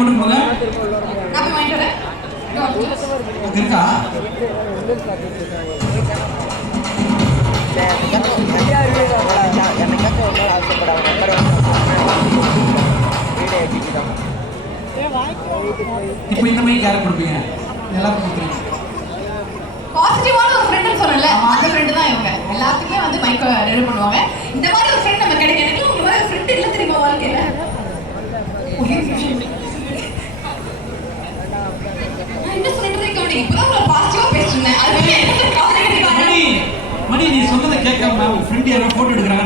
மட்டும் போங்க. நான் போய் வாங்கிட்டு வரேன். இருக்கா? இப்போ இந்த மைக் யாருக்கு கொடுப்பீங்க? எல்லாருக்கும் கொடுத்துருங்க. பாசிட்டிவான ஒரு ஃப்ரெண்ட்னு சொன்னல, அந்த ஃப்ரெண்ட் தான் இவங்க. எல்லாத்துக்குமே வந்து மைக் ரெடி பண்ணுவாங்க. இந்த மாதிரி ஒரு ஃப்ரெண்ட் நம்ம கிடைக்க எனக்கு உங்க மாதிரி ஃப்ரெண்ட் இல்ல தெரியுமா வாழ்க்கையில. நான் என்ன சொல்லிட்டு இருக்கேன்? இப்பதான் ஒரு பாசிட்டிவா பேசுறேன். அது மணி நீ சொன்னதை கேட்காம உன் ஃப்ரெண்ட் யாரோ போட்டோ எடுக்கிறாங்க.